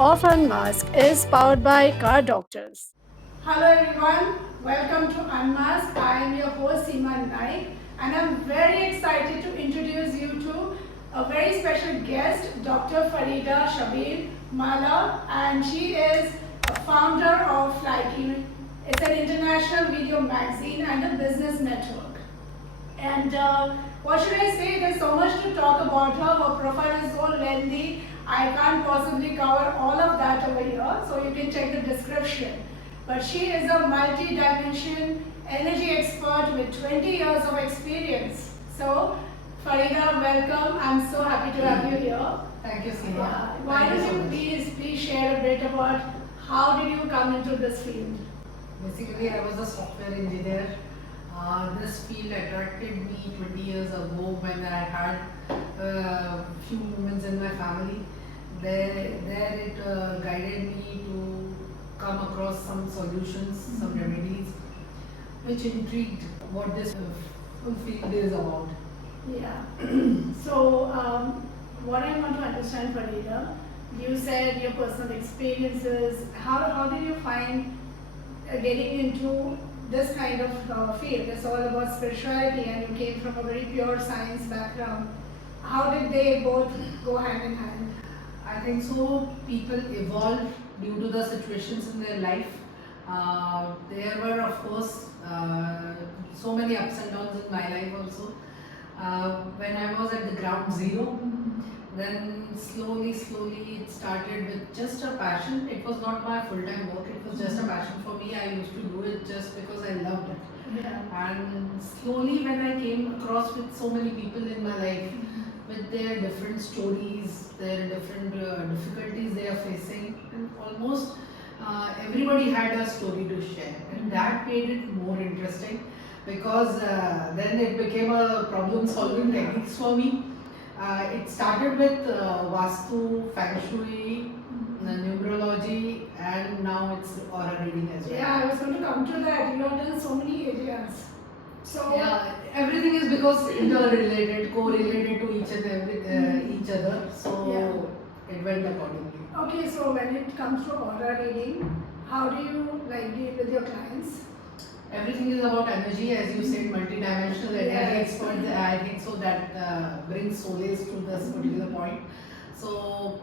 of UnMask is powered by Car Doctors. Hello everyone, welcome to UnMask. I am your host Seema Naik and I'm very excited to introduce you to a very special guest, Dr. Farida Shabbir Mala, and she is a founder of Flykee. It's an international video magazine and a business network. And what should I say? There's so much to talk about her. Her profile is so lengthy. I can't possibly cover all of that over here. So you can check the description. But she is a multi-dimension energy expert with 20 years of experience. So Farida, welcome. I'm so happy to have you here. Thank you, Seema. Why don't you please share a bit about how did you come into this field? Basically, I was a software engineer. This field attracted me 20 years ago when I had a few moments in my family. There it guided me to come across some solutions, some remedies, which intrigued what this field is about. Yeah. So, what I want to understand, Farida, you said your personal experiences. How did you find getting into this kind of field? It's all about spirituality, and you came from a very pure science background. How did they both go hand in hand? I think so. People evolve due to the situations in their life. There were, of course, so many ups and downs in my life also. When I was at the ground zero, then slowly it started with just a passion. It was not my full-time work, it was just a passion for me. I used to do it just because I loved it. Yeah. And slowly when I came across with so many people in my life, with their different stories, their different difficulties they are facing, and almost everybody had a story to share, and that made it more interesting because then it became a problem solving techniques for me. It started with Vastu, Feng Shui, Numerology, and now it's aura reading as well. Yeah, I was going to come to that. You have done so many areas. So yeah, everything is because interrelated, correlated to each other. So it went accordingly. Okay, so when it comes to aura reading, how do you deal with your clients? Everything is about energy, as you said, multidimensional energy Yes. expert. I think so that brings solace to this particular point. So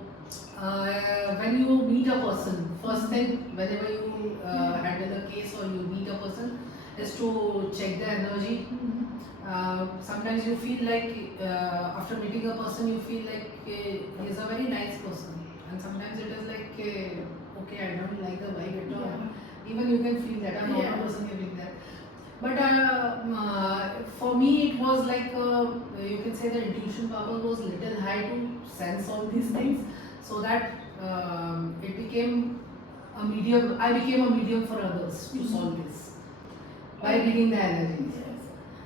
when you meet a person, first thing whenever you handle a case or you meet a person is to check the energy. Sometimes you feel like after meeting a person you feel like he is a very nice person, and sometimes it is like okay, I don't like the vibe at all. Even you can feel that, a normal person can feel that. But for me it was like you can say the intuition power was little high to sense all these things, so that it became a medium. I became a medium for others to solve this by reading the energies.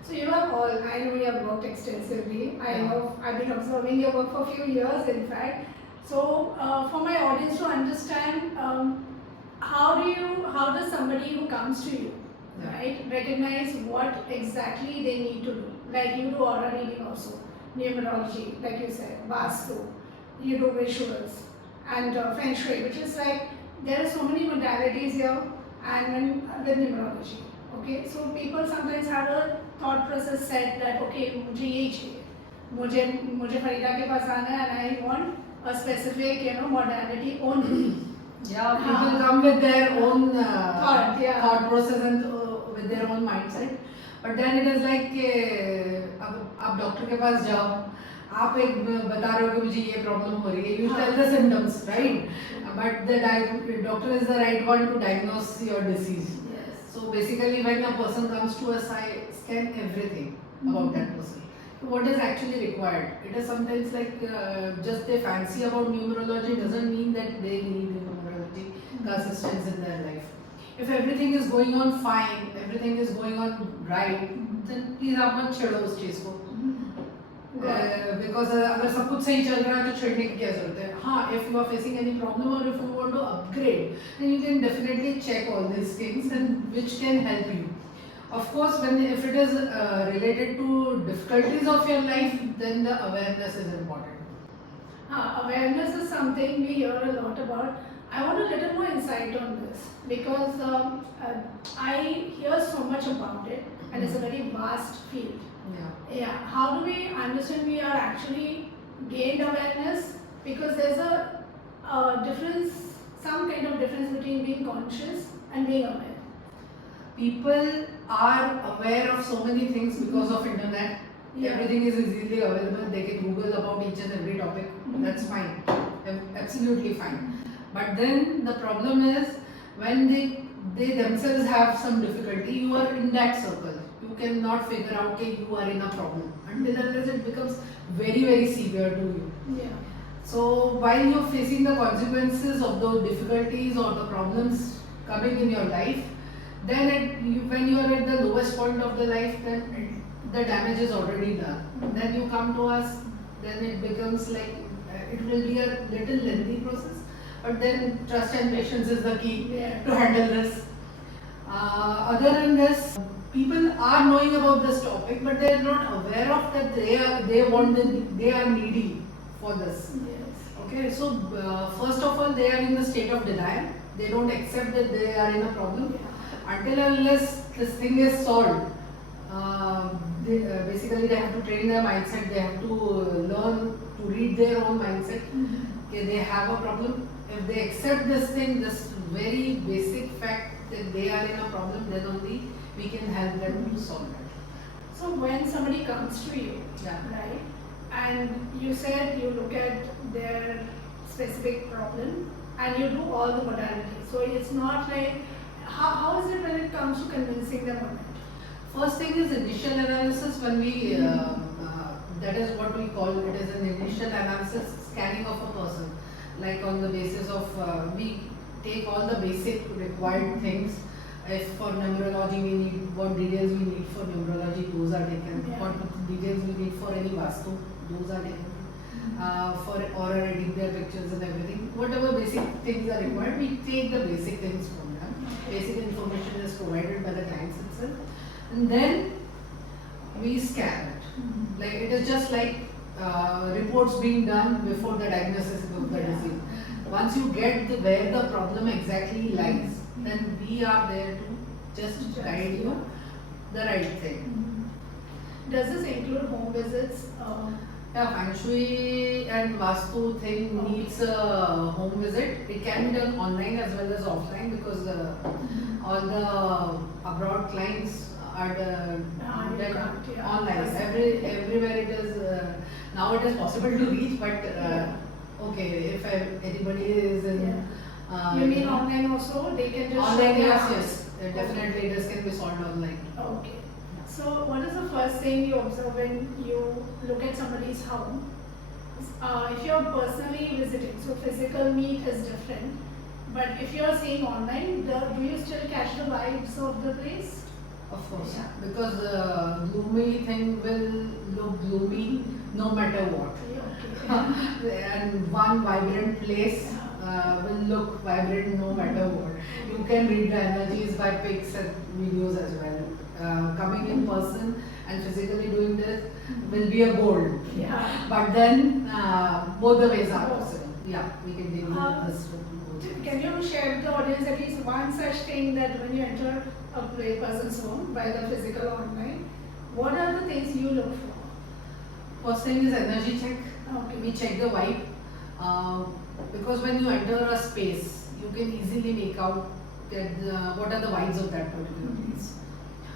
So you have all, I know you have worked extensively. I've been observing your work for a few years in fact. So for my audience to understand, how does somebody who comes to you, right, recognize what exactly they need to do? Like you do aura reading also, numerology, like you said, Vastu, you do visuals, and Feng Shui, which is like, there are so many modalities here, and when with numerology. Okay, so people sometimes have a thought process set that okay, मुझे यही चाहिए, मुझे फरीदा के पास आना है, and I want a specific modality only. Yeah, people come with their own thought process and with their own mindset. But then it is like अब आप doctor के पास जाओ, आप एक बता रहे हो कि मुझे ये प्रॉब्लम हो रही है, you tell the symptoms, right? But the doctor is the right one to diagnose your disease. So basically when a person comes to us, I scan everything about that person. So what is actually required? It is sometimes like just they fancy about numerology doesn't mean that they need numerology assistance in their life. If everything is going on fine, everything is going on right, then please आप मत छेड़ो उस चीज को. Because अगर सब कुछ सही चल रहा है तो छेड़ने की क्या जरूरत है? हाँ, if you are facing any problem or if you want to upgrade, then you can definitely check all these things and which can help you. Of course, if it is related to difficulties of your life, then the awareness is important. Awareness is something we hear a lot about. I want a little more insight on this because I hear so much about it and it's a very vast field. Yeah. Yeah, how do we understand we are actually gained awareness? Because there's a difference, some kind of difference between being conscious and being aware. People are aware of so many things because of internet. Yeah. Everything is easily available. They can Google about each and every topic. That's fine. Absolutely fine. But then the problem is when they themselves have some difficulty, you are in that circle. You cannot figure out that you are in a problem until unless it becomes very, very severe to you. Yeah. So while you're facing the consequences of those difficulties or the problems coming in your life, then when you are at the lowest point of the life, then the damage is already done. Then you come to us, then it becomes like it will be a little lengthy process. But then trust and patience is the key to handle this. Other than this, people are knowing about this topic, but they are not aware of that they are needy for this. Yes. Okay, so first of all, they are in the state of denial. They don't accept that they are in a problem until unless this thing is solved. Basically, they have to train their mindset. They have to learn to read their own mindset. Okay, they have a problem. If they accept this thing, this very basic fact that they are in a problem, then only we can help them to solve it. So when somebody comes to you, Yeah. right, and you said you look at their specific problem and you do all the modalities. So it's not like, how is it when it comes to convincing them on it? First thing is initial analysis. When we that is what we call it as an initial analysis, scanning of a person. Like on the basis of we take all the basic required things. If for numerology we need what details we need for numerology, those are taken. Yeah. What details we need for any Vastu, those are taken. For aura reading, their pictures and everything. Whatever basic things are required, we take the basic things from them. Basic information is provided by the clients itself. And then we scan it. Like it is just like reports being done before the diagnosis of the disease. Once you get where the problem exactly lies, then we are there to just guide you the right thing. Does this include home visits? Yeah, Feng Shui and Vastu thing needs a home visit. It can be done online as well as offline because all the abroad clients are done online. Everywhere it is now it is possible to reach, but okay, if anybody is in you mean online also? They can just online, show their yes, house. yes, definitely this can be solved online. Okay. So what is the first thing you observe when you look at somebody's home? If you're personally visiting, so physical meet is different. But if you're seeing online, do you still catch the vibes of the place? Of course, Yeah. because gloomy thing will look gloomy no matter what. Okay. And one vibrant place will look vibrant no matter what. You can read the energies by pics and videos as well. Coming in person and physically doing this will be a goal. Yeah. But then both the ways are possible. Yeah, we can deal with this. Can you share with the audience at least one such thing that when you enter a person's home, by the physical or online, what are the things you look for? First thing is energy check. Okay. We check the vibe. Because when you enter a space, you can easily make out that what are the vibes of that particular place.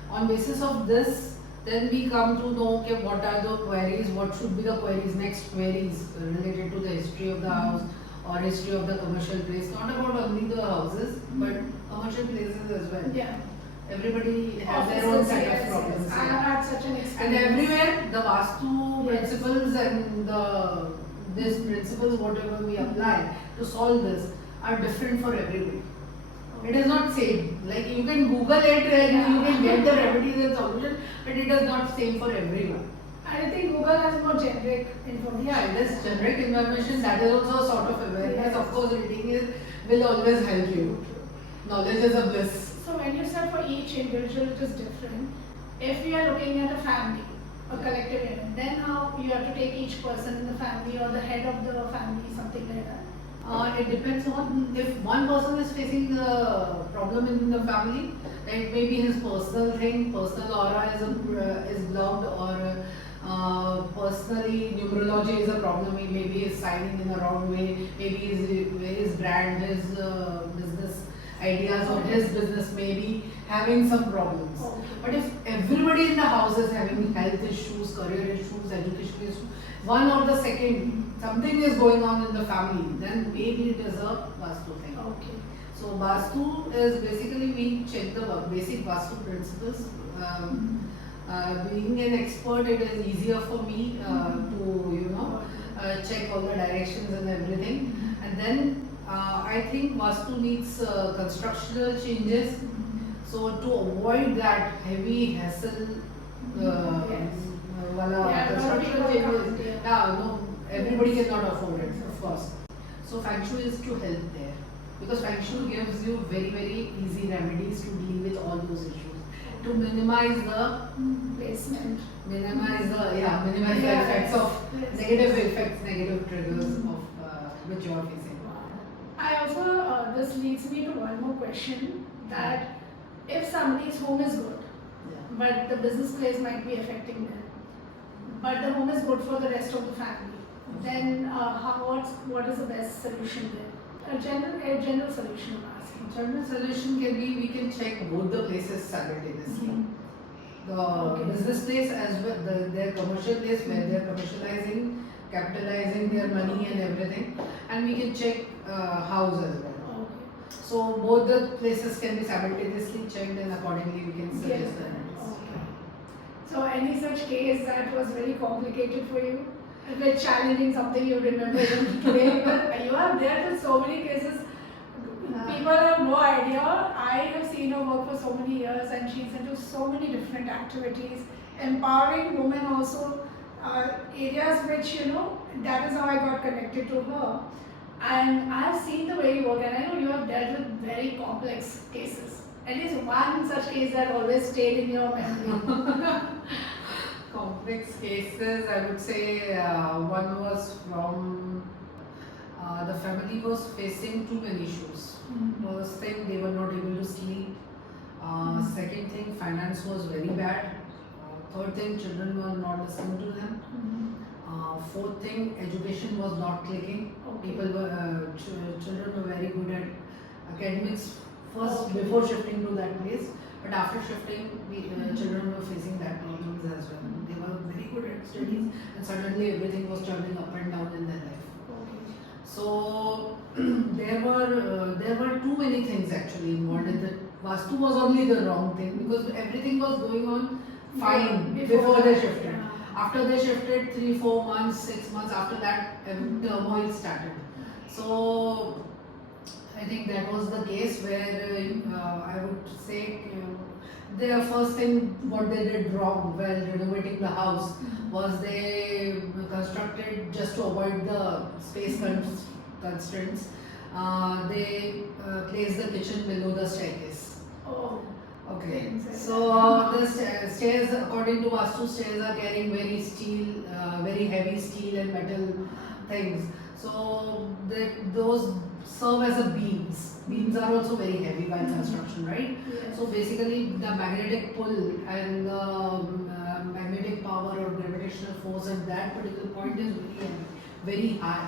On basis of this, then we come to know okay, what are the queries, what should be the queries, next queries related to the history of the house or history of the commercial place. Not about only the houses, but commercial places as well. Yeah. Everybody has their own set of problems. I have had such an experience. And everywhere the Vastu Yes. principles and these principles, whatever we apply to solve this, are different for everybody. It is not same. Like you can Google it and you can get the remedies and solution, but it is not same for everyone. I think Google has more generic information. Yeah, it is generic information. That is also a sort of awareness. Yes. Of course, reading will always help you. Knowledge is a bliss. So when you said for each individual it is different, if we are looking at a family, a collective unit. Then how you have to take each person in the family or the head of the family, something like that. It depends on if one person is facing the problem in the family, like maybe his personal thing, personal aura is blocked, or personally numerology is a problem. Maybe he's signing in the wrong way. Maybe his brand, his business ideas or his business may be having some problems. Okay. But if everybody in the house is having health issues, career issues, education issues, one or the second, something is going on in the family, then maybe it is a Vastu thing. Okay. So Vastu is basically we check the basic Vastu principles. Being an expert, it is easier for me to check all the directions and everything. And then I think Vastu needs constructional changes. So to avoid that heavy hassle, construction changes, no, everybody cannot afford it, of course. So Feng Shui is to help there, because Feng Shui gives you very, very easy remedies to deal with all those issues, to minimize the Basement. minimize the effects of negative effects, negative triggers of which you are facing. I also, this leads me to one more question, that if somebody's home is good, but the business place might be affecting them, but the home is good for the rest of the family, then what is the best solution there? A general solution I'm asking. General solution can be, we can check both the places simultaneously. The business place as well, their commercial place where they are commercializing, capitalizing their money and everything, and we can check house as well. So both the places can be simultaneously checked, and accordingly we can suggest the remedies. So any such case that was very complicated for you? A bit challenging, something you remember even today? But you are there with so many cases. People have no idea. I have seen her work for so many years, and she's into so many different activities, empowering women also, areas which, that is how I got connected to her. And I have seen the way you work, and I know you have dealt with very complex cases. At least one such case that always stayed in your memory. Complex cases, I would say one was from the family was facing too many issues. First thing, they were not able to sleep. Second thing, finance was very bad. Third thing, children were not listening to them. Fourth thing, education was not clicking. People were children were very good at academics first before shifting to that place, but after shifting, children were facing that problems as well. They were very good at studies, and suddenly everything was turning up and down in their life. So there were too many things actually involved in that. Vastu was only the wrong thing, because everything was going on fine before they shifted. After they shifted, 3, 4 months, 6 months after that, turmoil started. So I think that was the case where I would say their first thing what they did wrong while renovating the house was they constructed, just to avoid the space constraints, they placed the kitchen below the staircase. Okay, so the stairs, according to Vastu, stairs are carrying very heavy steel and metal things. So those serve as a beams. Beams are also very heavy by construction, right? Yes. So basically, the magnetic pull and the magnetic power or gravitational force at that particular point is very high.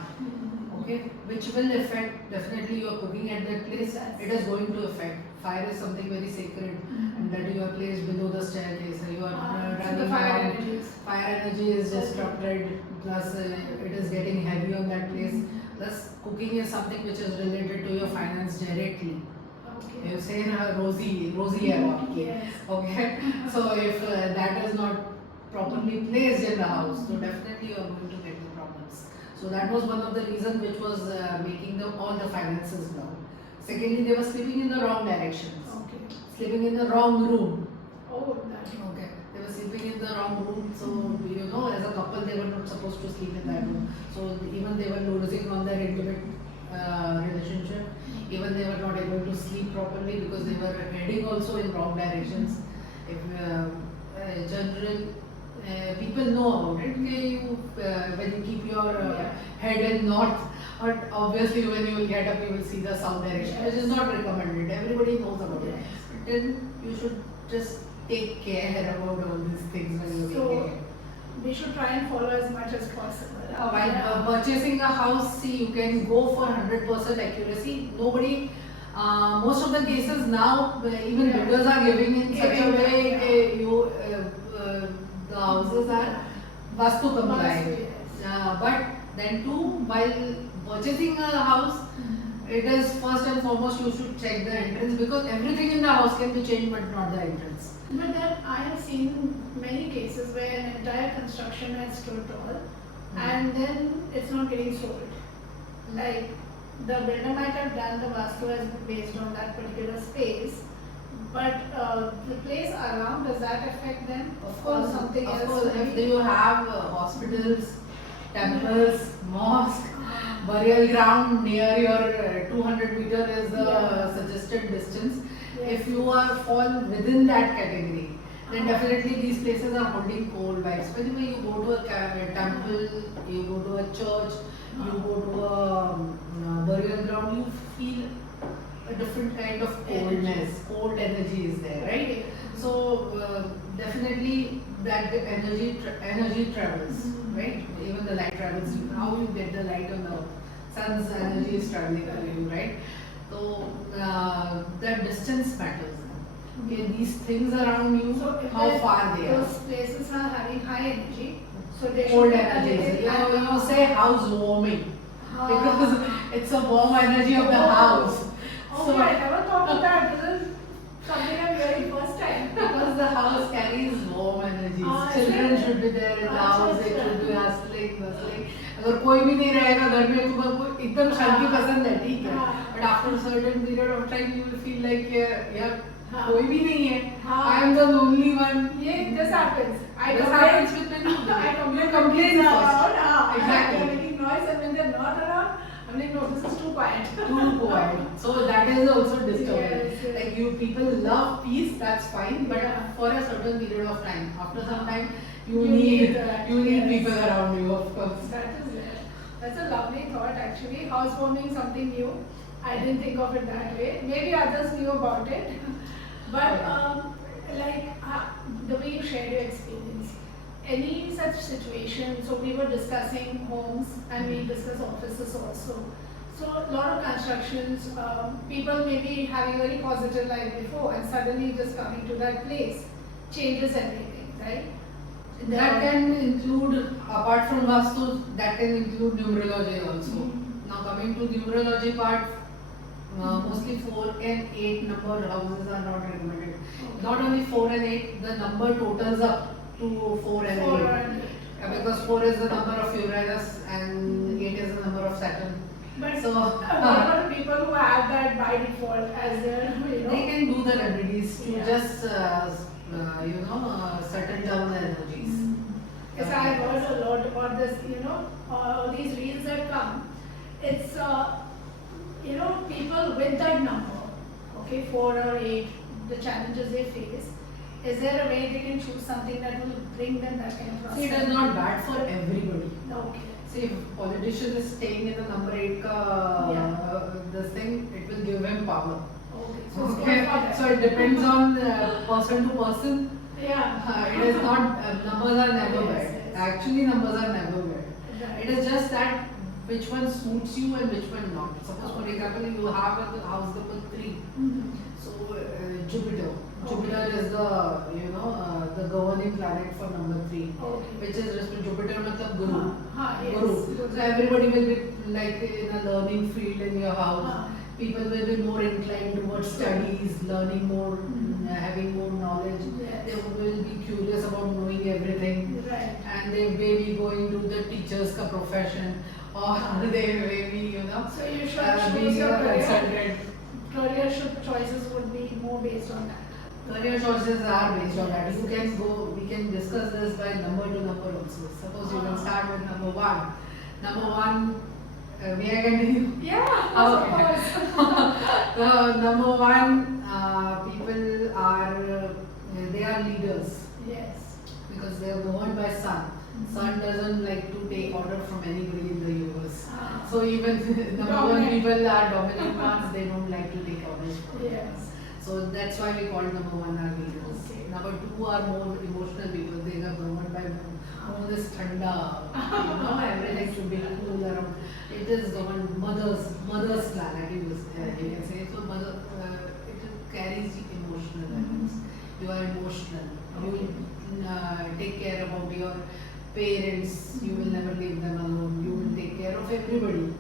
Okay, which will affect, definitely you are cooking at that place, it is going to affect. Fire is something very sacred, and that you are placed below the staircase, you are running the fire around. energies. Fire energy is disrupted, plus it is getting heavy on that place. Plus cooking is something which is related to your finance directly. You say rosy Yes. okay. So if that is not properly placed in the house, so definitely you are going to get the problems. So that was one of the reasons which was making all the finances down. Secondly, they were sleeping in the wrong directions. Sleeping in the wrong room. Okay. They were sleeping in the wrong room. So as a couple, they were not supposed to sleep in that room. So even they were losing on their intimate relationship. Even they were not able to sleep properly because they were heading also in wrong directions. If people people know about it. When you keep your head in north, but obviously when you will get up, you will see the south direction, which is not recommended. Everybody knows about it. But then you should just take care about all these things when you're making it. We should try and follow as much as possible. While purchasing a house, see, you can go for 100% accuracy. Nobody, most of the cases now, even builders are giving in such a way that the houses are Vastu compliant. But then too, while purchasing a house, it is first and foremost you should check the entrance, because everything in the house can be changed but not the entrance. But then I have seen many cases where an entire construction has stood tall and then it's not getting sold. Like the builder might have done the Vastu as based on that particular space, but the place around, does that affect them? Of course, something of else? course, if you have hospitals, temples, mosque, burial ground near your 200 meter is the suggested distance. Yes. If you fall within that category, then definitely these places are holding cold vibes. Whenever you go to a temple, you go to a church, you go to a burial ground, you feel a different kind of coldness, cold energy is there, right? So definitely that energy travels, right? Even the light travels. How you get the light on the sun's energy is traveling to you, right? So that distance matters. Okay, these things around you, So how far they are. those places are having high energy, so they Cold should energy. be You say house warming, because it's a warm energy of the house. Okay, I never thought of that. This is something I'm hearing first time. Because the house carries warm energies. Children isn't it? should be there in the house. They अच्छा. should be hustling, bustling. अगर कोई भी नहीं रहेगा घर में, तुमको एकदम शांति पसंद है, ठीक है. But after a certain period of time, you will feel like यार कोई भी नहीं है. I am the only one. Yeah, this happens. This happens with many people. I complain Complain around. first. Exactly. They're making noise, and when they're not around, I'm like, no, this is too quiet. Too quiet. So that is also disturbing. Yes, yes. Like you people love peace, that's fine, but for a certain period of time. After some time, you need yes. people around you, of course. That is it. That's a lovely thought actually. Housewarming, something new. I didn't think of it that way. Maybe others knew about it. But the way you shared your experience, any such situation, so we were discussing homes and we discussed offices also. So a lot of constructions, people may be having a very positive life before and suddenly just coming to that place changes everything, right? That can include, apart from Vastu, that can include numerology also. Now coming to numerology part, mostly 4 and 8 number houses are not recommended. Not only 4 and 8, the number totals up to 4 and 8. Because 4 is the number of Uranus and 8 is the number of Saturn. But So what about the people who have that by default as their, they can do the remedies to Yeah. just settle down the energies. Because I have heard a lot about this, all these reels that come. It's, people with that number, okay, 4 or 8, the challenges they face. Is there a way they can choose something that will bring them that kind of See, it is not bad for everybody. Okay. See, if a politician is staying in the number 8 this thing, it will give him power. Okay. So, Okay, so it depends on person to person. Yeah. It is not, numbers are never Yes, bad. yes. Actually, numbers are never bad. Right. It is just that which one suits you and which one not. Suppose, for example, you have a house number 3. Mhm. So, Jupiter. Jupiter is the governing planet for number 3. Okay. Which is Jupiter matlab Guru. Yes. Guru. So everybody will be like in a learning field in your house. People will be more inclined towards studies, learning more, having more knowledge. Yes. They will be curious about knowing everything. Right. And they may be going to the teacher's profession, or they may be, So you should choose being your a career. consultant. Career choices would be more based on that. Career choices are based on that. You can go, we can discuss this by number to number also. Suppose you can start with number 1. Number 1, may I continue? Yeah, Oh, of okay. course. Number 1, people are, they are leaders. Yes. because they are governed by sun. Sun doesn't like to take order from anybody in the universe. So even number one people are dominant ones, they don't like to take orders from us. So that's why we call number one our leaders. Number two are more emotional people. They are governed by all this thanda, everything should be cool around. It is governed mother's planet, you can say. So mother, it carries emotional elements. You are emotional. You take care about your parents. You will never leave them alone. You will take care of everybody.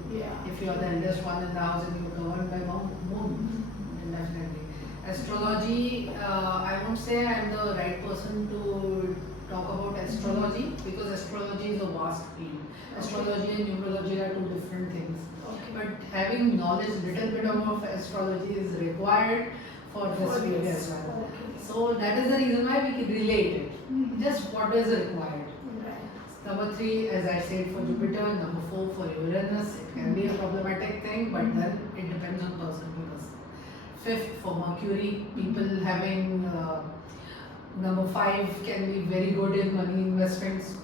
If you are the eldest one in the house and you are governed by moon, definitely. Astrology, I won't say I am the right person to talk about astrology because astrology is a vast field. Astrology and numerology are two different things. But having knowledge, little bit of astrology is required for this field as well. So that is the reason why we can relate it. Just what is required. Number 3, as I said, for Jupiter. Number 4 for Uranus. It can be a problematic thing, but then it depends on person to person. 5th for Mercury. People having number 5 can be very good in money investments.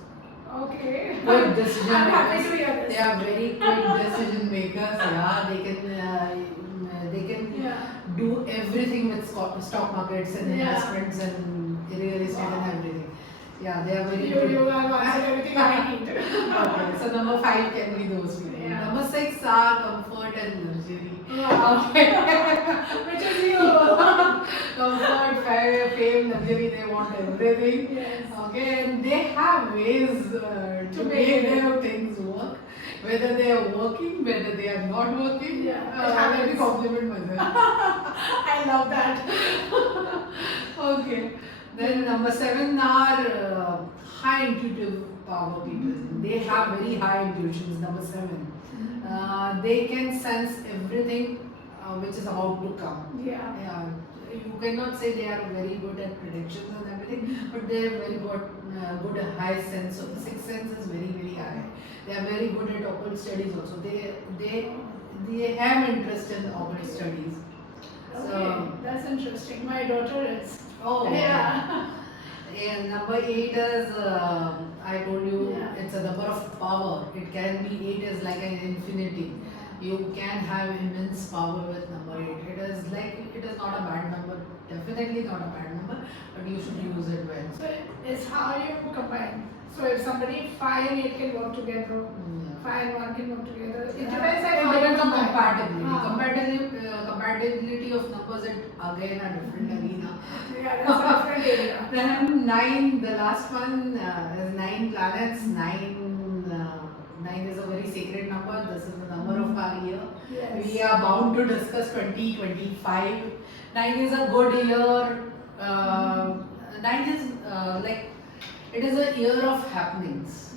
Okay. Quick decision I'm happy makers. to hear this. They are very quick decision makers. Yeah, they can do everything with stock markets and investments and real estate and everything. Yeah, they are very good. You have answered everything I need. Okay, so number 5 can be those people. Number 6 are comfort and luxury. Okay. Which is you. Comfort, fame, luxury, they want everything. Okay, and they have ways to make their things work. Whether they are working, whether they are not working. Let me compliment myself. I love that. Okay. Then number 7 are high intuitive power people. They have very high intuitions. Number 7. They can sense everything which is about to come. You cannot say they are very good at predictions and everything, but they are very good high sense. So the sixth sense is very, very high. They are very good at occult studies also. They have interest in occult studies. Okay, that's interesting. My daughter is. Oh, yeah. And number 8 is, I told you, it's a number of power. It can be 8 is like an infinity. You can have immense power with number 8. It is not a bad number, definitely not a bad number, but you should use it well. So it's how you combine. So if somebody 5 and 8 can work together, 5 and 1 can work together. It depends on how you compatibility. Compatibility of numbers is again a different arena. That's a different area. Then 9, the last one is 9 planets. 9 is a very sacred number. This is the number of our year. We are bound to discuss 2025. 9 is a good year. 9 is it is a year of happenings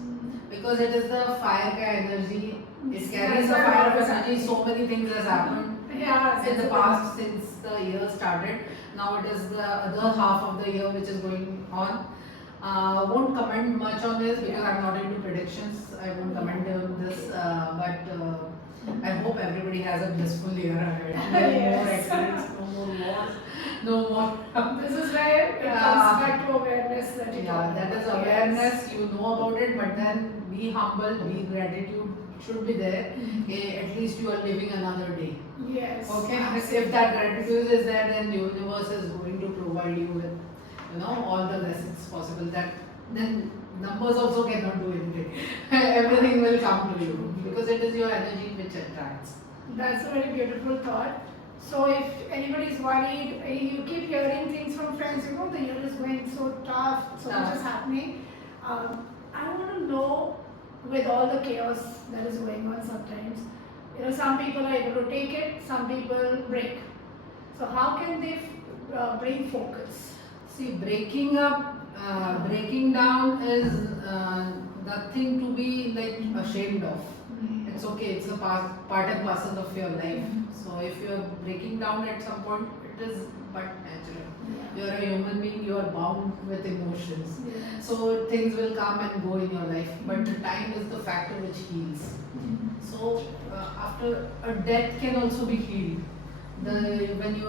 because it is the fire ka energy. It carries the fire of energy. So many things has happened in the past since the year started. Now it is the other half of the year which is going on. Won't comment much on this because I'm not into predictions. I won't comment on this, but I hope everybody has a blissful year ahead. No more accidents, no more wars, no more. This is where it comes back to awareness. That is awareness. You know about it, but then be humble, be gratitude should be there. At least you are living another day. Okay. If that gratitude is there, then the universe is going to provide you with all the lessons possible. That then numbers also cannot do anything. Everything will come to you because it is your energy which attracts. That's a very beautiful thought. So if anybody is worried, you keep hearing things from friends, the year is going so tough, so much is happening. I want to know, with all the chaos that is going on sometimes, some people are able to take it, some people break. So how can they bring focus? See, breaking down is nothing to be ashamed of. It's okay, it's a part and parcel of your life. So if you are breaking down at some point, it is but natural. You are a human being, you are bound with emotions. So things will come and go in your life, but the time is the factor which heals. So after a death can also be healed. When you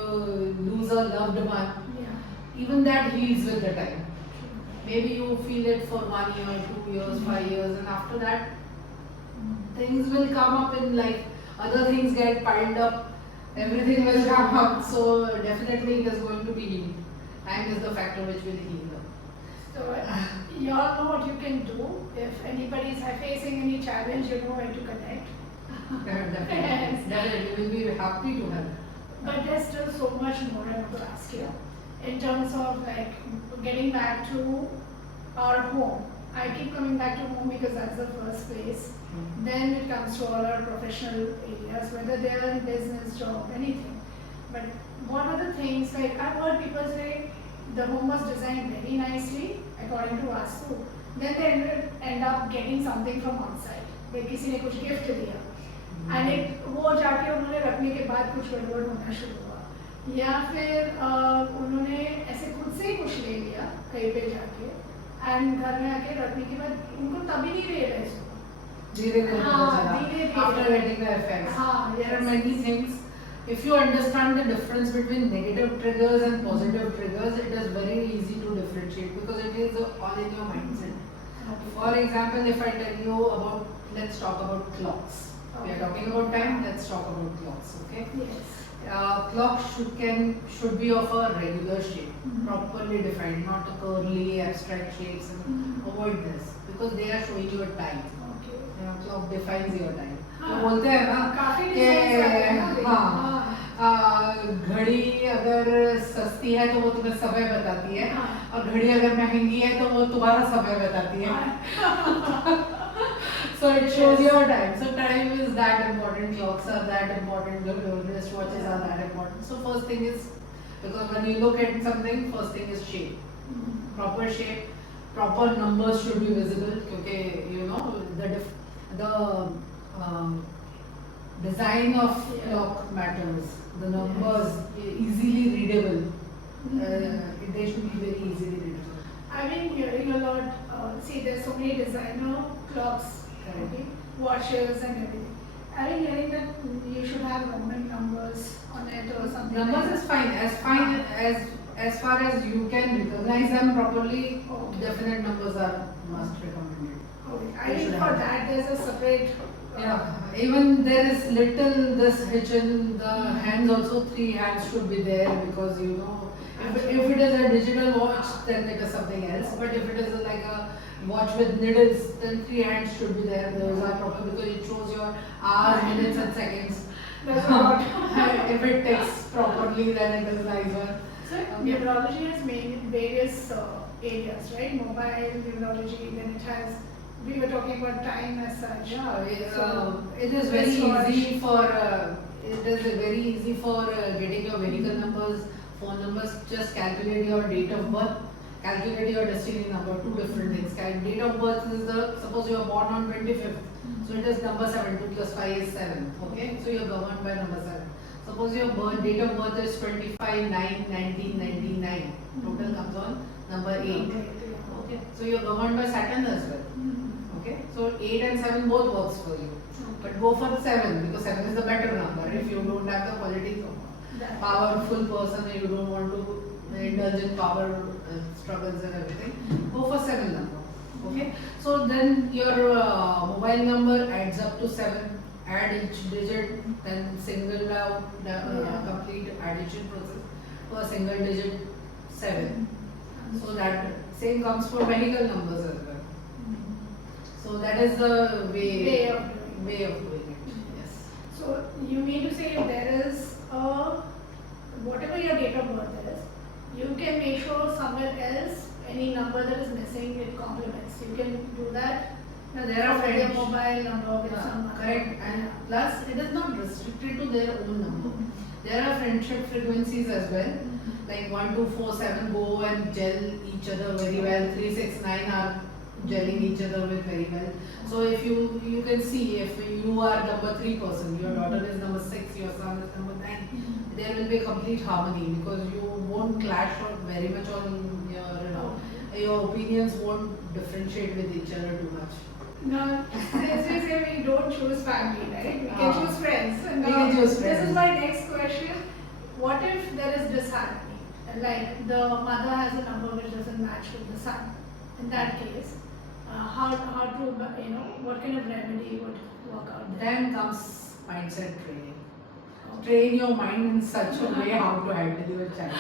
lose a loved one, even that heals with the time. Maybe you feel it for 1 year, 2 years, 5 years, and after that, things will come up in life. Other things get piled up. Everything will come up. So definitely it is going to be healed. Time is the factor which will heal them. So you all know what you can do. If anybody is facing any challenge, you know where to connect. Definitely. Definitely. We'll be happy to help. But there's still so much more I want to ask you. In terms of like getting back to our home. I keep coming back to home because that's the first place. Then it comes to all our professional areas, whether they are in business, job, anything. But what are the things, like I've heard people say the home was designed very nicely according to Vastu. Then they end up getting something from outside. Like किसी ने कुछ gift दिया. And it वो जाके उन्होंने रखने के बाद कुछ गड़बड़ होना शुरू हुआ. या फिर उन्होंने ऐसे खुद से ही कुछ ले लिया कहीं पे जाके. And घर में आके रखने के बाद उनको तभी नहीं realize हुआ. After getting the effects. There are many things. If you understand the difference between negative triggers and positive triggers, it is very easy to differentiate because it is all in your mindset. For example, if I tell you about, let's talk about clocks. We are talking about time, let's talk about clocks, okay? Yes. Clocks should be of a regular shape, properly defined, not a curly, abstract shapes. Avoid this because they are showing you a time. Clock defines your time. तो बोलते हैं ना कि घड़ी अगर सस्ती है तो वो तुम्हें समय बताती है और घड़ी अगर महंगी है तो वो तुम्हारा समय बताती है. So it shows your time. So time is that important. Clocks are that important. Wristwatches are that important. So first thing is, because when you look at something, first thing is shape. Proper shape, proper numbers should be visible. Because you know the design of clock matters. The numbers easily readable. They should be very easily readable. I've been hearing a lot. See, there's so many designer clocks, okay, watches and everything. I've been hearing that you should have Roman numbers on it or something. Numbers is fine. As far as you can recognize them properly. Definite numbers are must recommended. Okay. I think for that there's a separate. Even there is little this hitch in the hands also. 3 hands should be there because you know if it is a digital watch then it is something else. But if it is like a watch with needles then 3 hands should be there. Those are proper because it shows your hours, minutes and seconds. If it takes properly then it is nicer. So numerology has made various areas, right? Mobile numerology, then it has. We were talking about time as such. It is very easy for getting your vehicle numbers, phone numbers. Just calculate your date of birth, calculate your destiny number. 2 different things. Date of birth is suppose you are born on 25th, so it is number 7. 2 plus 5 is 7. Okay, so you are governed by number 7. Suppose your date of birth is 25/9/1999. Total comes on number 8. Okay, so you are governed by Saturn as well. Okay, so 8 and 7 both works for you. But go for 7 because 7 is the better number. If you don't have the qualities of a powerful person and you don't want to indulge in power struggles and everything, go for 7 number. Okay, so then your mobile number adds up to 7. Add each digit, then single out complete addition process for a single digit 7. So that same comes for vehicle numbers as well. So that is the way of doing it. Yes. So you mean to say if there is whatever your date of birth is, you can make sure somewhere else any number that is missing it complements. You can do that. There are their mobile number with some correct, and plus it is not restricted to their own number. There are friendship frequencies as well. Like 1, 2, 4, 7 go and gel each other very well. 3, 6, 9 are gelling each other with very well. So if you can see if you are number 3 person, your daughter is number 6, your son is number 9, there will be complete harmony because you won't clash or very much on your opinions won't differentiate with each other too much. No, since we say we don't choose family, right? We can choose friends. And we can choose friends. This is my next question. What if there is disharmony? Like the mother has a number which doesn't match with the son. in that case, how to, what kind of remedy would work out there? Then comes mindset training. Train your mind in such a way how to handle your child.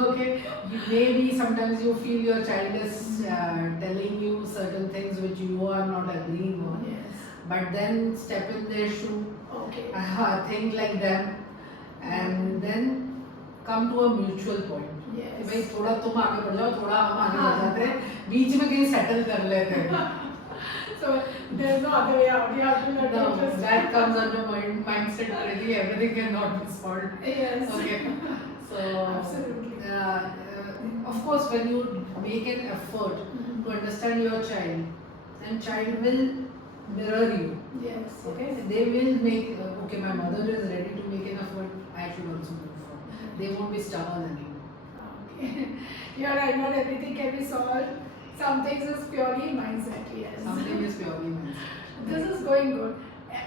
Okay, maybe sometimes you feel your child is telling you certain things which you are not agreeing on, Yes. but then step in their shoe, Okay. think like them, and then come to a mutual point. कि Yes. भाई थोड़ा तुम आगे बढ़ जाओ, थोड़ा हम आगे बढ़ जाते हैं, बीच में कहीं सेटल कर लेते हैं. So there's no other way out. You have to let No, it just. that comes under mindset training. Everything cannot be solved. Yes. Okay. So, Absolutely. of course, when you make an effort to understand your child, and child will mirror you. Yes. Okay, they will make. Okay, my mother is ready to make an effort. I should also do effort. They won't be stubborn anymore. Okay. You're right. Not everything can be solved. Some things is purely mindset. Yes. Something is purely mindset. This is going good.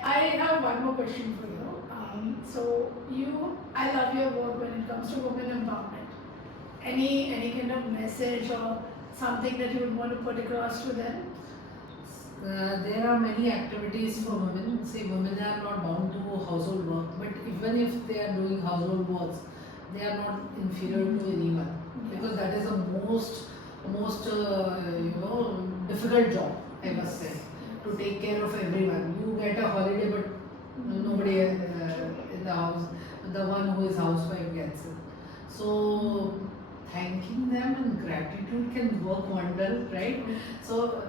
I have one more question for you. I love your work when it comes to women empowerment. Any kind of message or something that you would want to put across to them? There are many activities for women. Say women are not bound to household work, but even if they are doing household works, they are not inferior to anyone, because that is the most difficult job, I must say, to take care of everyone. You get a holiday, but nobody in the house, the one who is housewife gets it. So thanking them and gratitude can work wonders, right? So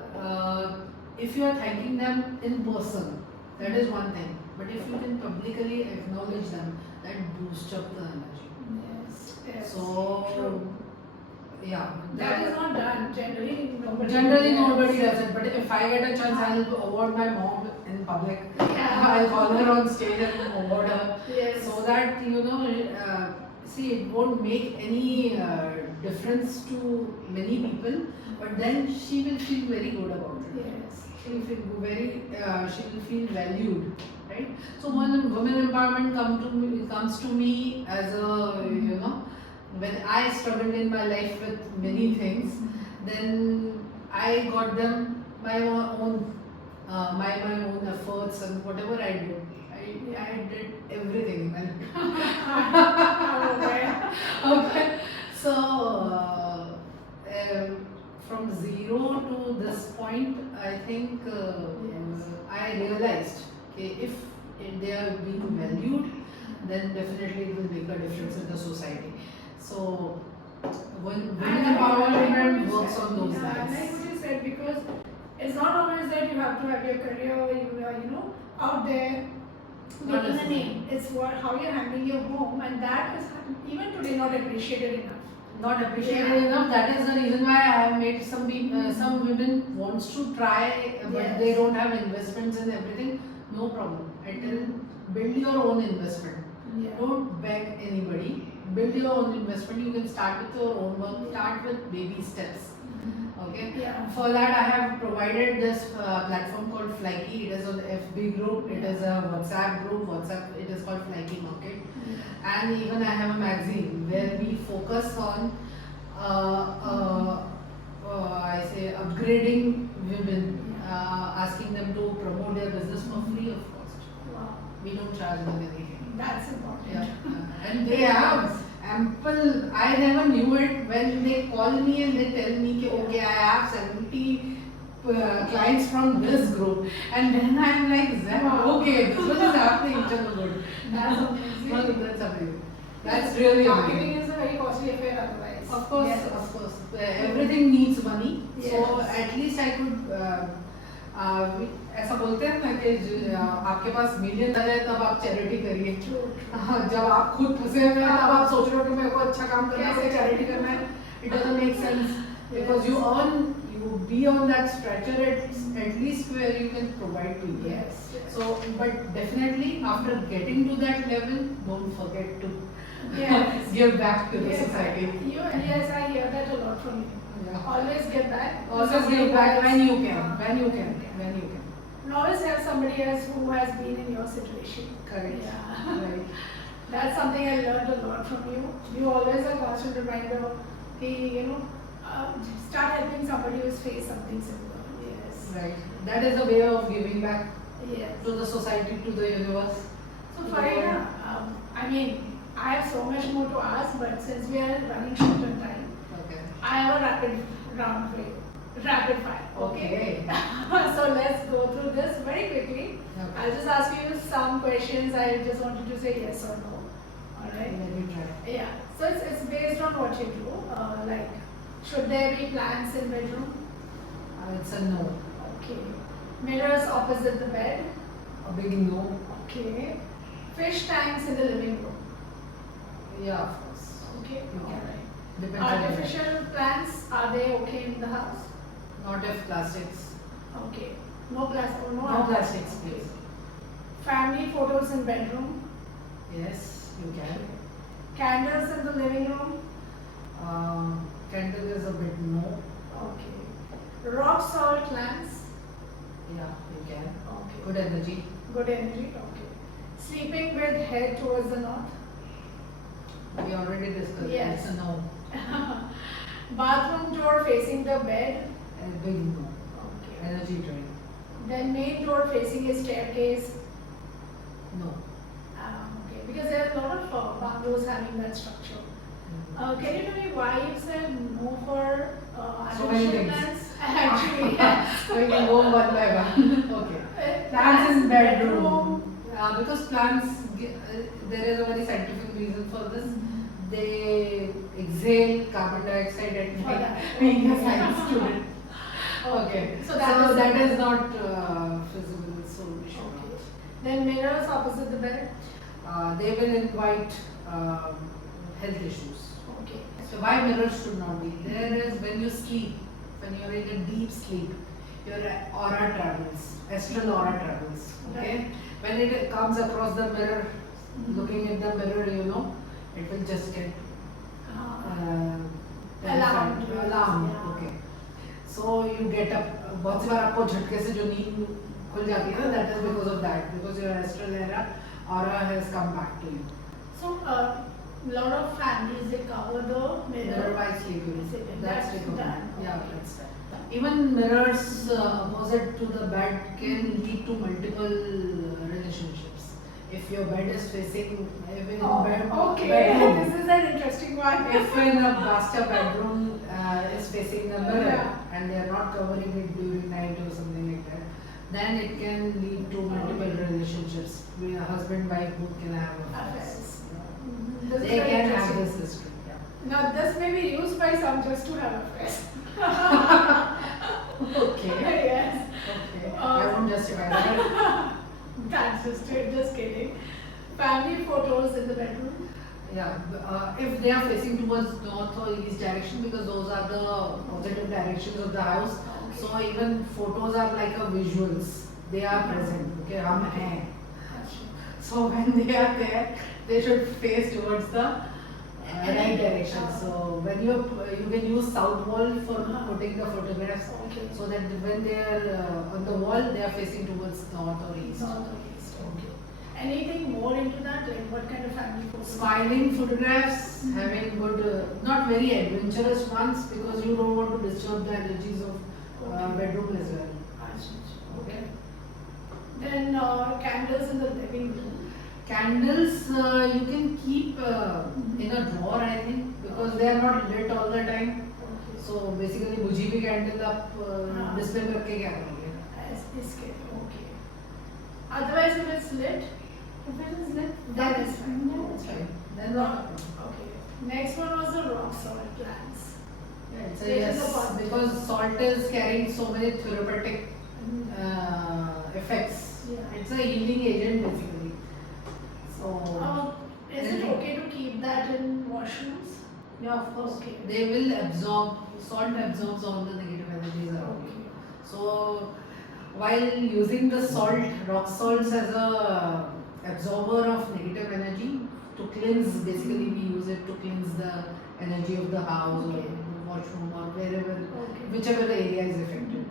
if you are thanking them in person, that is one thing. But if you can publicly acknowledge them, that boosts up the energy. Yes. Yes. So True. yeah, That is not done. Generally, nobody. nobody does it. But if I get a chance, I'll award my mom in public. Yeah. I'll call her on stage and award her. Yes. So that see, it won't make any difference to many people, but then she will feel very good about it. Yes. She will feel she will feel valued, right? So when women empowerment comes to me as a when I struggled in my life with many things, then I got them by my own efforts, and whatever I did, I did everything in my life. Okay. So from zero to this point, I think I realized if they are being valued, then definitely it will make a difference in the society. So when women empowerment works on those I lines. like what you said, because it's not always that you have to have your career, you are out there Not making a necessarily. name. It's how you're handling your home, and that is even today not appreciated enough. Not appreciated enough. That is the reason why I have made some people, some women wants to try, but Yes. they don't have investments and everything. No problem. I tell build your own investment. Yeah. Don't beg anybody. Build your own investment. You can start with your own work. Start with baby steps. Okay. Yeah. For that, I have provided this platform called Flykee. It is an FB group. It is a WhatsApp group. It is called Flykee Market. And even I have a magazine where we focus on I say upgrading women, asking them to promote their business for free of cost. Wow. We don't charge them anything. That's important. Yeah. And they have ample. I never knew it when they call me and they tell me कि okay, I have 70 clients from this group, and then I'm like, Wow. okay, this is happening. Chalo good. That's amazing. Well, that's amazing. That's really Marketing amazing. is a very costly affair otherwise. Of course, Yes. of course. Everything needs money. So Yes. at least I could. ऐसा बोलते हैं ना कि आपके पास million आ जाए तब आप charity करिए. जब आप खुद फंसे हुए हैं तब आप सोच रहे हो कि मेरे को अच्छा काम करना है, चैरिटी करना है. It doesn't make sense because you be on that stretcher at least where you can provide people. Yes. So, but definitely after getting to that level, don't forget to Yes. give back to the Yes. society. Yes, I hear that a lot from you. Yeah. Always give back. Also give back when you can, when you can. And always have somebody else who has been in your situation. Correct. Yeah. Right. That's something I learned a lot from you. You always are constant reminder. start helping somebody who's faced something similar. Yes. Right. That is a way of giving back Yes. to the society, to the universe. So to the Farida, world. I mean, I have so much more to ask, but since we are running short on time, Okay. I have a rapid round for you. Rapid fire. Okay. So let's go through this very quickly. Okay. I'll just ask you some questions. I just want you to say yes or no. Alright? Let me try. Yeah. So it's based on what you do. Like, should there be plants in bedroom? It's a no. Okay. Mirrors opposite the bed? A big no. Okay. Fish tanks in the living room? Yeah, of course. Okay. You can. Alright. Depends on the bed. Artificial plants, are they okay in the house? Not if plastics. Okay. No plastic. No plastics, please. Family photos in bedroom? Yes, you can. Candles in the living room? Candle is a bit no. Okay. Rock salt lamps? Yeah, you can. Okay. Good energy. Good energy? Okay. Sleeping with head towards the north? We already discussed. Yes. It's a no. Bathroom door facing the bed? A big no. Okay. Energy drain. Then main door facing a staircase? No. Okay. Because there are a lot of bungalows having that structure. Can you tell me why you said no for So many artificial things. plants? Actually, yes. We can go one by one. Okay. Plants in bedroom. Because plants, there is a very scientific reason for this. They exhale carbon dioxide at For night, that. being a science student. Okay. So So that that is not feasible, so we should Okay. not. Then mirrors opposite the bed? They will invite health issues. Okay. So why mirrors should not be? There is when you sleep, when you are in a deep sleep, your aura travels, astral aura travels. Okay. When it comes across the mirror, looking at the mirror, you know, it will just get Alarmed. Alarmed. Yeah. Okay. So you get up. बहुत सी बार आपको झटके से जो नींद खुल जाती है ना, that is because of that, because your astral aura has come back to you. So, lot of families they cover the Mirror by sleeping. Sleeping. That's That's recovered. done. Yeah, Okay. that's done. Even mirrors opposite to the bed can lead to multiple relationships. If your bed is facing, if in bed, okay. bedroom, This is an interesting one. if in a master bedroom is facing the mirror Yeah. and they are not covering it during night or something like that, then it can lead to multiple relationships. Where husband wife both can have affairs. Affairs. This is They very can have interesting. this history. Yeah. Now, this may be used by some just to have affairs. Okay. Yes. Okay. I won't justify that. That's just kidding. Family photos in the bedroom. Yeah, if they are facing towards north or east direction, because those are the positive directions of the house. Okay. So even photos are like a visuals. They are present. Okay, हम हैं. So when they are there, they should face towards the right direction. So when you can use south wall for putting the photographs, Okay. so that when they are on the wall, they are facing towards north or east. North or east. Okay. Anything more into that? Like what kind of family photos? Smiling photographs, having good, not very adventurous ones, because you don't want to disturb the energies of Okay. bedroom as well. Okay. Then candles in the living room. Candles you can keep in a drawer, I think, because they are not lit all the time. Okay. So basically, बुझी हुई candle आप display में रख के क्या करोगे? Okay. Otherwise, if it's lit, then it's fine. That's fine. Then not. Okay. Next one was the rock salt plants. Yeah, it's a Which is yes, the positive. because salt is carrying so many therapeutic effects. Yeah. It's a healing agent basically. So Is it okay to keep that in washrooms? yeah, of course, Okay. they will absorb. Salt absorbs all the negative energies around you. So while using the salt, rock salts as a absorber of negative energy to cleanse, basically we use it to cleanse the energy of the house or Okay. the washroom or wherever, Okay. whichever the area is affected.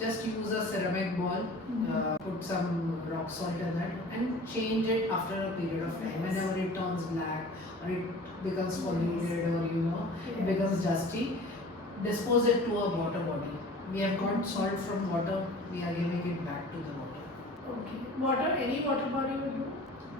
Just use a ceramic ball, Mhm. put some rock salt in it and change it after a period of time. Yes. Whenever it turns black or it becomes polluted or it Yes. becomes dusty, dispose it to a water body. We have got salt from water, we are giving it back to the water. Okay. Water, any water body will do?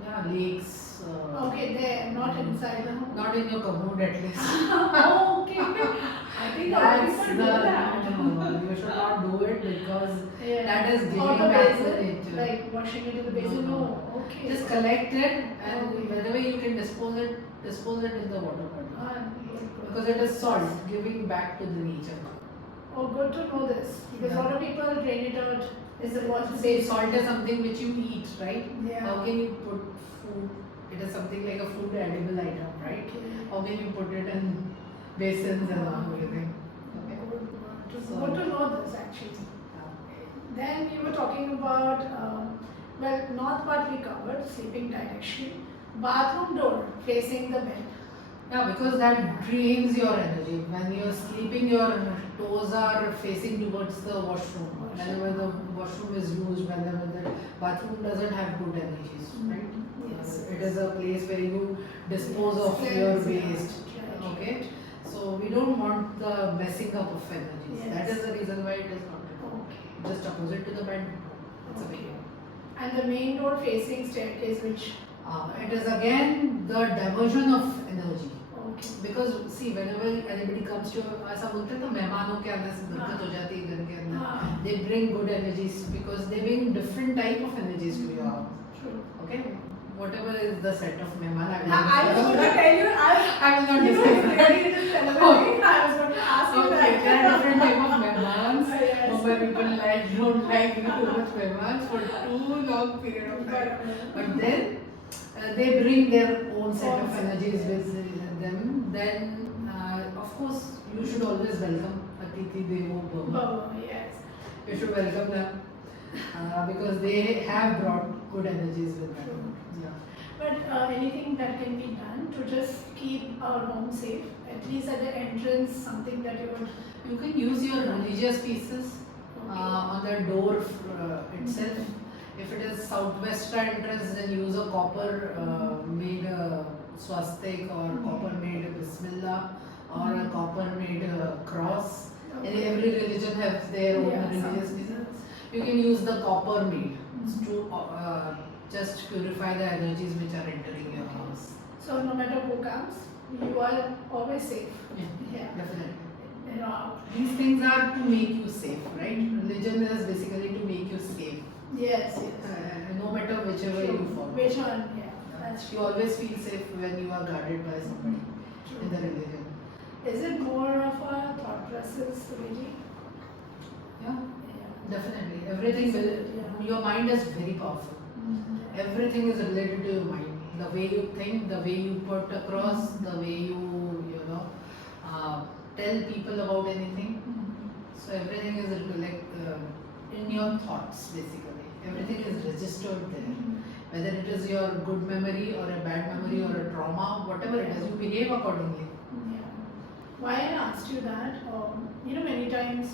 Yeah, lakes. Okay, there, not inside the home. Not in your commode at least. Oh, okay. I think a lot of That's people do that. no, you should not do it because Yeah. that is giving Or the back to basin, nature. like washing it in the basin. No, No. no. Okay. Just collect it and Okay. whenever you can dispose it in the water body. Good. Because it is salt, giving back to the nature. Oh, good to know this. Because a lot of people drain it out. Is the water Say salt is something which you eat, right? Yeah. How can you put food? It is something like a food edible item, right? Okay. How can you put it in basins and all everything? Okay. Good to know this actually. Then you were talking about, well, north part we covered, sleeping direction. Bathroom door facing the bed. Yeah, because that drains your energy. When you're sleeping, your toes are facing towards the washroom. Whenever the washroom is used, whenever the bathroom doesn't have good energies, right? Yes. It is a place where you dispose of Yes, your yes, waste. right. Okay? So we don't want the messing up of energies. Yes. That is the reason why it is not required. Okay. Just opposite to the bed. It's a Okay. big And the main door facing staircase, which. It is again the diversion of energy. Okay. Because see, whenever anybody comes to ऐसा बोलते हैं तो मेहमानों के आने से बरकत हो जाती है घर के अंदर. हाँ. They bring good energies because they bring different type of energies to your house. True. Okay, whatever is the set of mehman, I was going to tell you, I will not you discuss know, that. really just celebrating. I was going to ask you Okay, that. there are different type of mehmans. Yes. Mumbai people don't like too much mehmans for too long period of time. But then they bring their own set of energies with them. Then of course you should always welcome Atithi Devo Bhava. Oh, yes. You should welcome them because they have brought good energies with them. True. Yeah. But anything that can be done to just keep our home safe, at least at the entrance, something that you would. You can use your religious pieces on the door itself. If it is southwest entrance, then use a copper made swastik or copper made bismillah or a copper made cross. And every religion has their own religious pieces. You can use the copper made to just purify the energies which are entering your house. So no matter who comes, you are always safe. Yeah, definitely. You know. These things are to make you safe, right? Religion is basically to make you safe. Yes, yes. No matter whichever you follow. Which one? Yeah, that's You true. always feel safe when you are guarded by somebody in the religion. Is it more of a thought process, really? Yeah, Yeah. definitely. Everything will, your mind is very powerful. Everything is related to your mind. The way you think, the way you put across, the way you know, tell people about anything. So everything is like in your thoughts basically. Everything is registered there. Whether it is your good memory or a bad memory or a trauma, whatever it is, you behave accordingly. Yeah. Why I asked you that, many times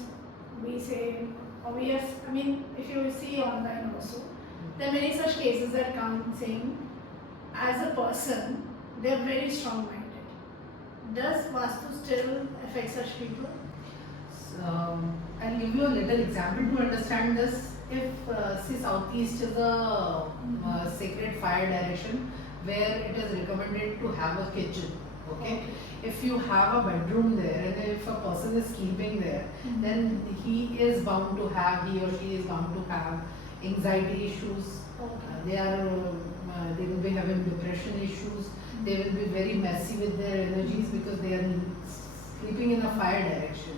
we say, or we have, I mean, if you see online also, there are many such cases that come saying, as a person, they are very strong-minded. Does Vastu still affect such people? So, I'll give you a little example to understand this. If see, southeast is a sacred fire direction where it is recommended to have a kitchen. Okay, if you have a bedroom there and if a person is sleeping there, then he or she is bound to have anxiety issues. They will be having depression issues. They will be very messy with their energies because they are sleeping in a fire direction.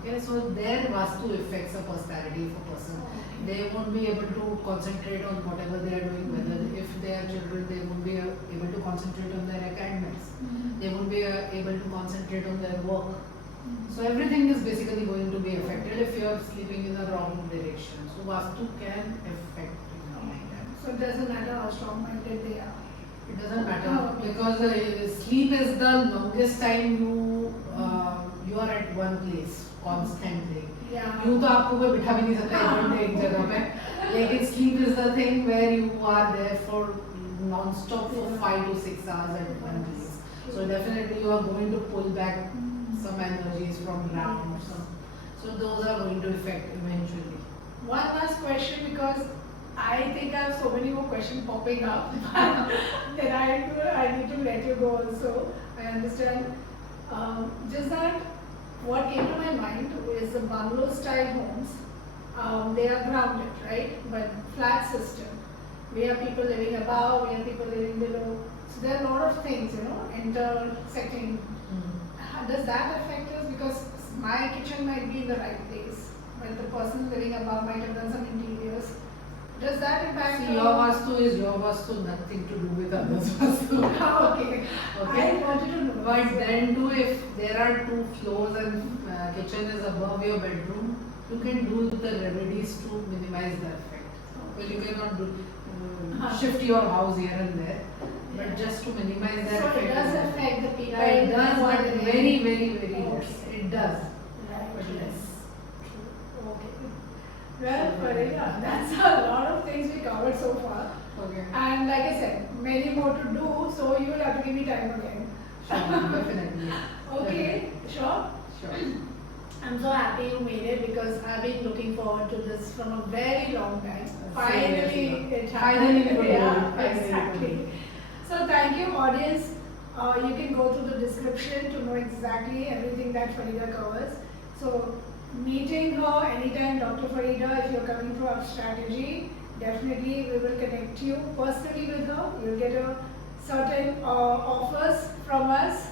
Okay, so their Vastu affects a personality of a person. They won't be able to concentrate on whatever they are doing, whether if they are children, they won't be able to concentrate on their academics. They won't be able to concentrate on their work. So everything is basically going to be affected if you are sleeping in the wrong direction. So Vastu can affect like that. So it doesn't matter how strong-minded they are. It doesn't matter because sleep is the longest time you are at one place constantly. Yeah. यूँ तो आपको कोई बिठा भी नहीं सकता एक घंटे एक जगह पे, लेकिन sleep is the thing where you are there for non-stop for 5 to 6 hours at one place. So definitely you are going to pull back some energies from ground, so those are going to affect eventually. One last question, because I think I have so many more questions popping up that I need to let you go also. I understand. Just that what came to my mind is the bungalow style homes. They are grounded, right? But flat system. We have people living above, we have people living below. So there are a lot of things, intersecting. Does that affect us? Because my kitchen might be in the right place, but the person living above might have done some interiors. Does that impact? See, your Vastu is your Vastu, nothing to do with others' Vastu. Okay. Okay. I wanted to know. But then too, if there are 2 floors and kitchen is above your bedroom, you can do the remedies to minimize the effect. Well, you cannot do shift your house here and there, but just to minimize that So effect. it does affect the people. Yeah, it does, who are but living- very, very, very Okay. less. It does. Right. But less. Okay. Well, Farida, that's a lot of things we covered so far. Okay. And like I said, many more to do, so you will have to give me time again. Sure, definitely. Okay, sure? Sure. I'm so happy you made it, because I've been looking forward to this from a very long time. Same Finally, here. it happened. Finally we could do it. Yeah, Finally we could do exactly. it. So thank you, audience. You can go through the description to know exactly everything that Farida covers. So meeting her anytime, Dr. Farida, if you're coming to our strategy, definitely we will connect you personally with her. You'll get a certain offers from us,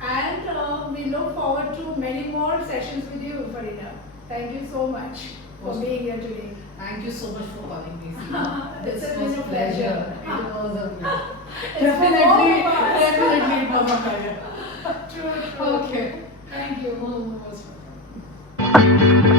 and we look forward to many more sessions with you, Farida. Thank you so much for Awesome. being here today. Thank you so much for calling me, Seema. It's This been was a pleasure. It was a pleasure. It's Definitely, for all of us. definitely it was a pleasure. True, true. Okay. Thank you. Most welcome.